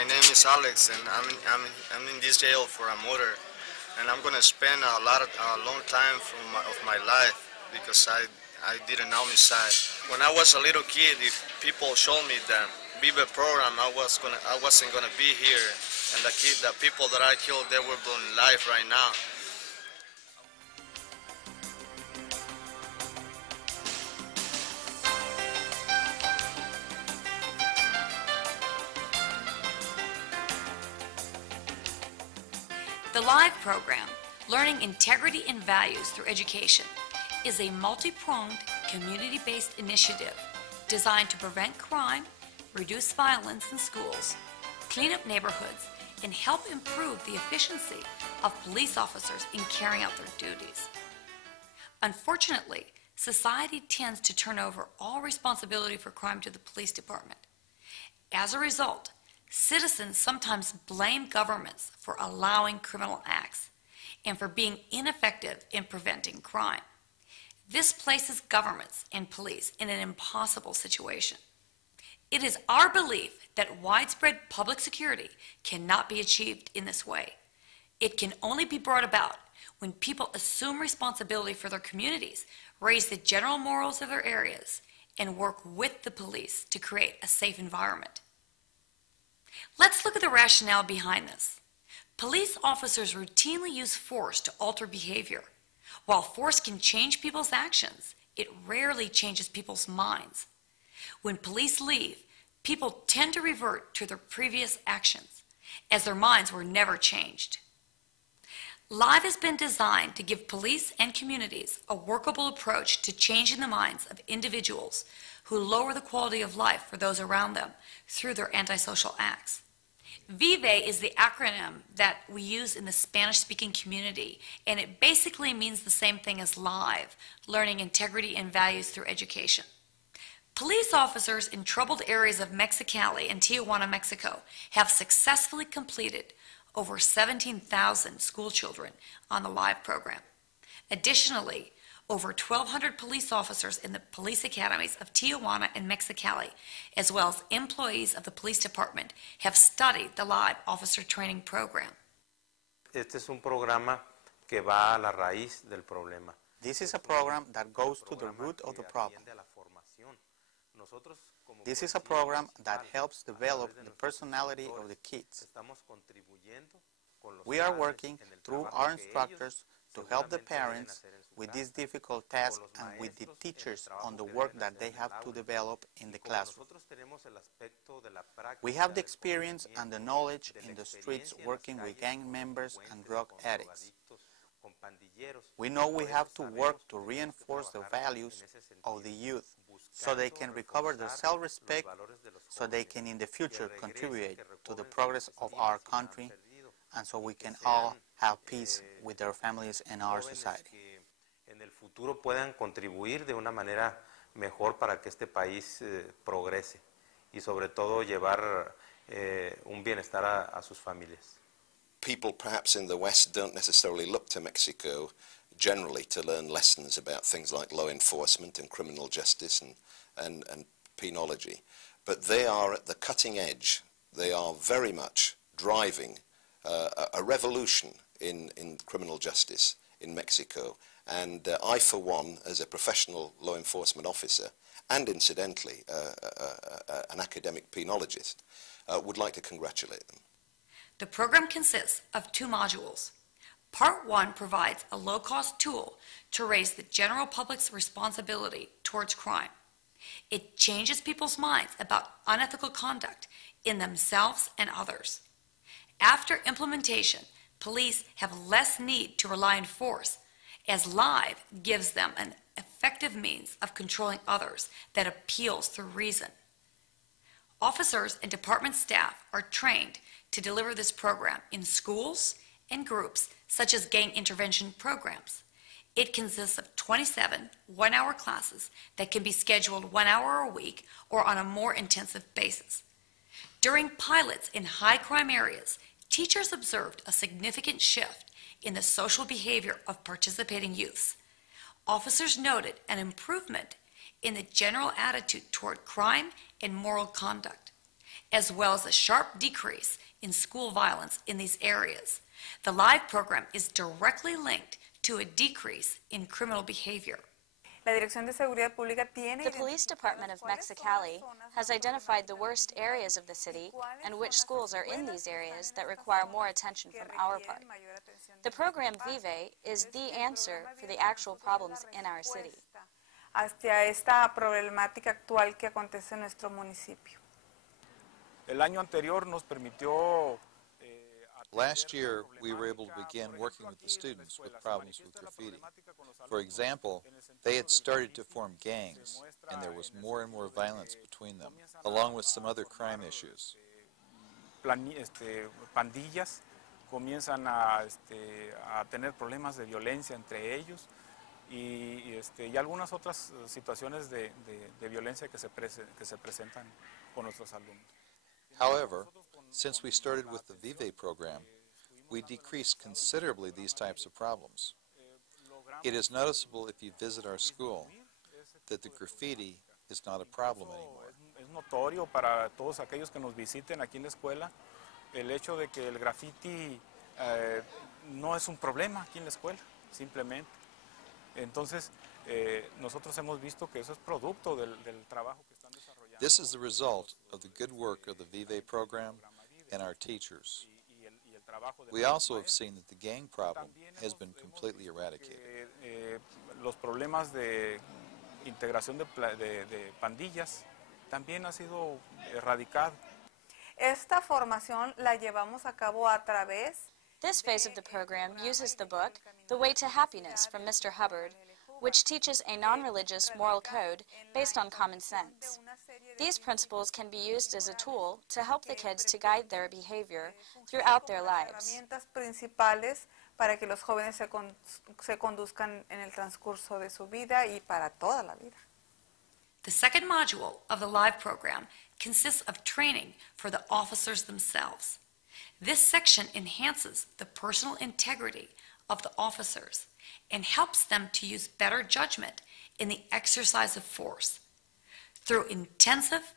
My name is Alex, and I'm in this jail for a murder, and I'm gonna spend a long time of my life because I did an homicide. When I was a little kid, if people showed me the Vive program, I wasn't gonna be here, and the people that I killed, they were alive right now. The LIVE program, Learning Integrity and Values Through Education, is a multi-pronged, community-based initiative designed to prevent crime, reduce violence in schools, clean up neighborhoods, and help improve the efficiency of police officers in carrying out their duties. Unfortunately, society tends to turn over all responsibility for crime to the police department. As a result, citizens sometimes blame governments for allowing criminal acts and for being ineffective in preventing crime. This places governments and police in an impossible situation. It is our belief that widespread public security cannot be achieved in this way. It can only be brought about when people assume responsibility for their communities, raise the general morals of their areas, and work with the police to create a safe environment. Let's look at the rationale behind this. Police officers routinely use force to alter behavior. While force can change people's actions, it rarely changes people's minds. When police leave, people tend to revert to their previous actions, as their minds were never changed. LIVE has been designed to give police and communities a workable approach to changing the minds of individuals who lower the quality of life for those around them through their antisocial acts. VIVE is the acronym that we use in the Spanish-speaking community, and it basically means the same thing as LIVE, Learning Integrity and Values Through Education. Police officers in troubled areas of Mexicali and Tijuana, Mexico, have successfully completed over 17,000 school children on the LIVE program. Additionally, over 1,200 police officers in the police academies of Tijuana and Mexicali, as well as employees of the police department, have studied the LIVE officer training program. Este es un programa que va a la raíz del problema. This is a program that goes to the root of the problem. This is a program that helps develop the personality of the kids. We are working through our instructors to help the parents with this difficult task and with the teachers on the work that they have to develop in the classroom. We have the experience and the knowledge in the streets working with gang members and drug addicts. We know we have to work to reinforce the values of the youth so they can recover their self-respect, so they can in the future contribute to the progress of our country, and so we can all have peace with their families and our society. En el futuro puedan contribuir de una manera mejor para que este país progrese y sobre todo llevar un bienestar a sus familias. People perhaps in the West don't necessarily look to Mexico generally to learn lessons about things like law enforcement and criminal justice and penology, but they are at the cutting edge. They are very much driving a revolution in criminal justice in Mexico, and I, for one, as a professional law enforcement officer, and incidentally an academic penologist, would like to congratulate them. The program consists of 2 modules. Part 1 provides a low-cost tool to raise the general public's responsibility towards crime. It changes people's minds about unethical conduct in themselves and others. After implementation, police have less need to rely on force, as LIVE gives them an effective means of controlling others that appeals through reason. Officers and department staff are trained to deliver this program in schools and groups such as gang intervention programs. It consists of 27 one-hour classes that can be scheduled 1 hour a week or on a more intensive basis. During pilots in high-crime areas, teachers observed a significant shift in the social behavior of participating youths. Officers noted an improvement in the general attitude toward crime and moral conduct. as well as a sharp decrease in school violence in these areas. The LIVE program is directly linked to a decrease in criminal behavior. The Police Department of Mexicali has identified the worst areas of the city and which schools are in these areas that require more attention from our part. The program Vive is the answer for the actual problems in our city. Hacia esta problemática actual que acontece en nuestro municipio. El año anterior nos permitió Last year, we were able to begin working with the students with problems with graffiti. For example, they had started to form gangs, and there was more and more violence between them, along with some other crime issues. Pandillas comienzan a tener problemas de violencia entre ellos y algunas otras situaciones de violencia que se presentan con nuestros alumnos. However, since we started with the Vive program, we decreased considerably these types of problems. It is noticeable if you visit our school that the graffiti is not a problem anymore. Es notorio para todos aquellos que nos visiten aquí en la escuela el hecho de que el graffiti no es un problema aquí en la escuela, simplemente. Entonces, nosotros hemos visto que eso es producto del trabajo que están desarrollando. This is the result of the good work of the Vive program and our teachers. We also have seen that the gang problem has been completely eradicated. Los problemas de integración de pandillas también ha sido erradicado. Esta formación la llevamos a cabo a través. This phase of the program uses the book, The Way to Happiness from Mr. Hubbard, which teaches a non-religious moral code based on common sense. These principles can be used as a tool to help the kids to guide their behavior throughout their lives. Herramientas principales para que los jóvenes se conduzcan en el transcurso de su vida y para toda la vida. The second module of the LIVE program consists of training for the officers themselves. This section enhances the personal integrity of the officers and helps them to use better judgment in the exercise of force. Through intensive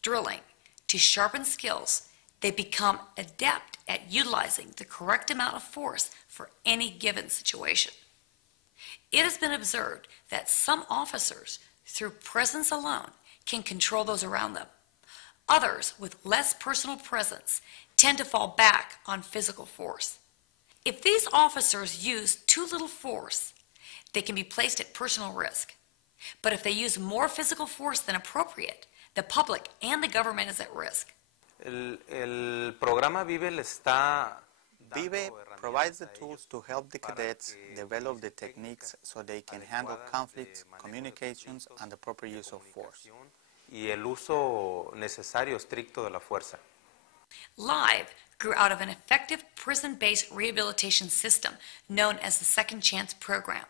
drilling to sharpen skills, they become adept at utilizing the correct amount of force for any given situation. It has been observed that some officers, through presence alone, can control those around them. Others, with less personal presence, tend to fall back on physical force. If these officers use too little force, they can be placed at personal risk. But if they use more physical force than appropriate, the public and the government is at risk. El programa Vive le está Vive provides the tools to help the cadets develop the techniques so they can handle conflicts, communications, and the proper use of force. Y el uso necesario estricto de la fuerza. LIVE grew out of an effective prison-based rehabilitation system known as the Second Chance program.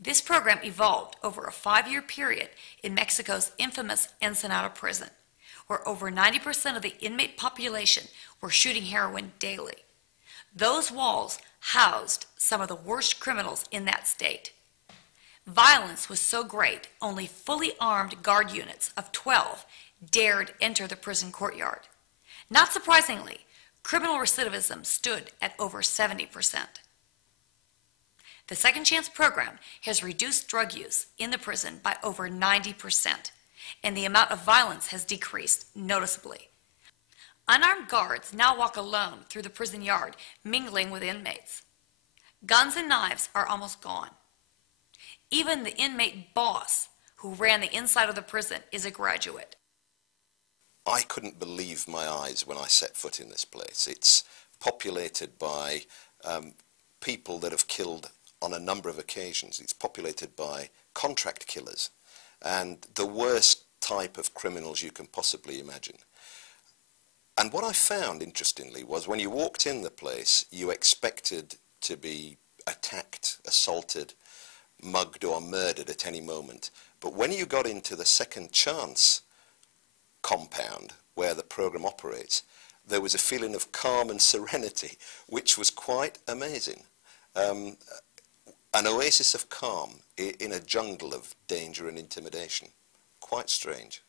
This program evolved over a 5-year period in Mexico's infamous Ensenada prison, where over 90% of the inmate population were shooting heroin daily. Those walls housed some of the worst criminals in that state. Violence was so great, only fully armed guard units of 12 dared enter the prison courtyard. Not surprisingly, criminal recidivism stood at over 70%. The Second Chance program has reduced drug use in the prison by over 90%, and the amount of violence has decreased noticeably. Unarmed guards now walk alone through the prison yard, mingling with inmates. Guns and knives are almost gone. Even the inmate boss, who ran the inside of the prison, is a graduate. I couldn't believe my eyes when I set foot in this place. It's populated by people that have killed on a number of occasions. It's populated by contract killers and the worst type of criminals you can possibly imagine. And what I found, interestingly, was when you walked in the place, you expected to be attacked, assaulted, mugged or murdered at any moment. But when you got into the Second Chance compound where the program operates, there was a feeling of calm and serenity, which was quite amazing. An oasis of calm in a jungle of danger and intimidation. Quite strange.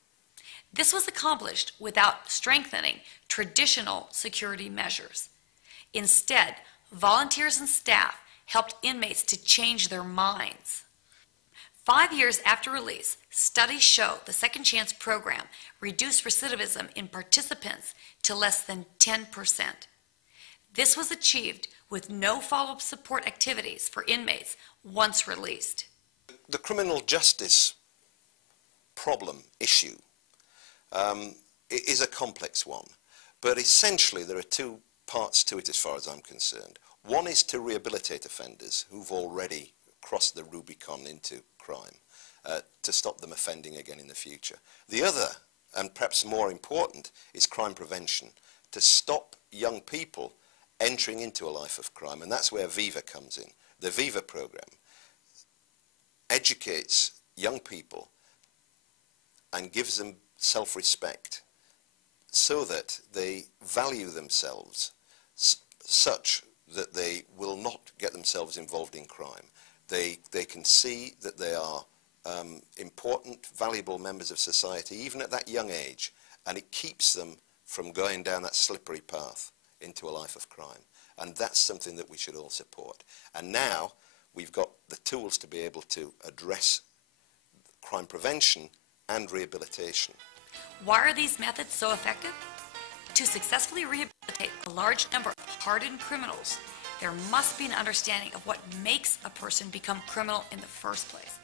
This was accomplished without strengthening traditional security measures. Instead, volunteers and staff helped inmates to change their minds. 5 years after release, studies show the Second Chance program reduced recidivism in participants to less than 10%. This was achieved with no follow-up support activities for inmates once released. The criminal justice issue is a complex one, but essentially there are two parts to it as far as I'm concerned. One is to rehabilitate offenders who've already crossed the Rubicon into crime, to stop them offending again in the future. The other, and perhaps more important, is crime prevention, to stop young people entering into a life of crime, and that's where Viva comes in. The Viva program educates young people and gives them self-respect so that they value themselves such that they will not get themselves involved in crime. They can see that they are important, valuable members of society, even at that young age, and it keeps them from going down that slippery path into a life of crime. And that's something that we should all support. And now we've got the tools to be able to address crime prevention and rehabilitation. Why are these methods so effective? To successfully rehabilitate a large number of hardened criminals, there must be an understanding of what makes a person become criminal in the first place.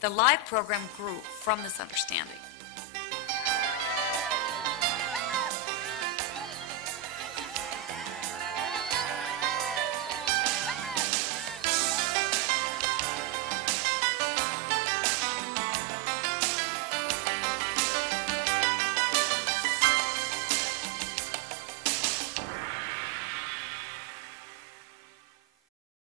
The LIVE program grew from this understanding.